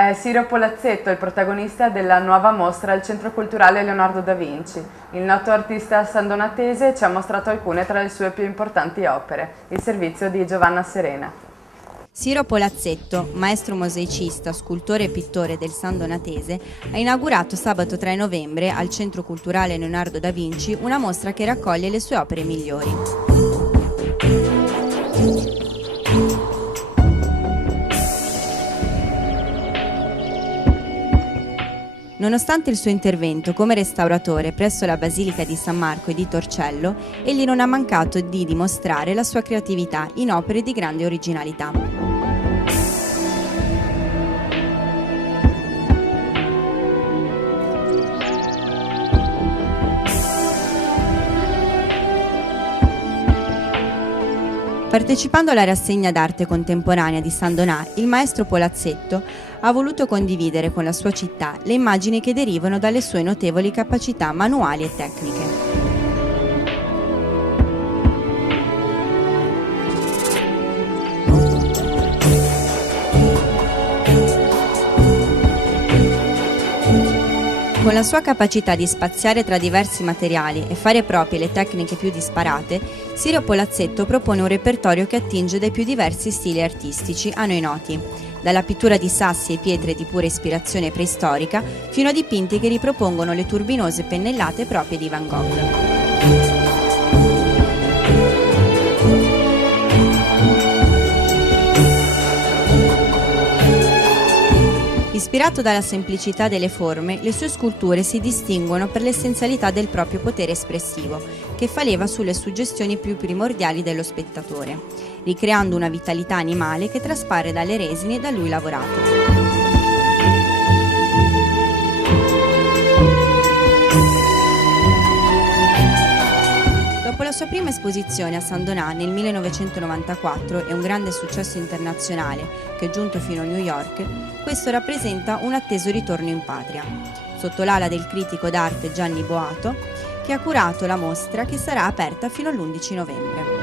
È Ciro Polazzetto il protagonista della nuova mostra al Centro Culturale Leonardo da Vinci. Il noto artista sandonatese ci ha mostrato alcune tra le sue più importanti opere, il servizio di Giovanna Serena. Ciro Polazzetto, maestro mosaicista, scultore e pittore del Sandonatese, ha inaugurato sabato 3 novembre al Centro Culturale Leonardo da Vinci una mostra che raccoglie le sue opere migliori. Nonostante il suo intervento come restauratore presso la Basilica di San Marco e di Torcello, egli non ha mancato di dimostrare la sua creatività in opere di grande originalità. Partecipando alla rassegna d'arte contemporanea di San Donà, il maestro Polazzetto ha voluto condividere con la sua città le immagini che derivano dalle sue notevoli capacità manuali e tecniche. Con la sua capacità di spaziare tra diversi materiali e fare proprie le tecniche più disparate, Ciro Polazzetto propone un repertorio che attinge dai più diversi stili artistici a noi noti, dalla pittura di sassi e pietre di pura ispirazione preistorica fino a dipinti che ripropongono le turbinose pennellate proprie di Van Gogh. Ispirato dalla semplicità delle forme, le sue sculture si distinguono per l'essenzialità del proprio potere espressivo, che fa leva sulle suggestioni più primordiali dello spettatore, ricreando una vitalità animale che traspare dalle resine da lui lavorate. Dopo la sua prima esposizione a San Donà nel 1994 e un grande successo internazionale che è giunto fino a New York, questo rappresenta un atteso ritorno in patria, sotto l'ala del critico d'arte Gianni Boato, che ha curato la mostra che sarà aperta fino all'11 novembre.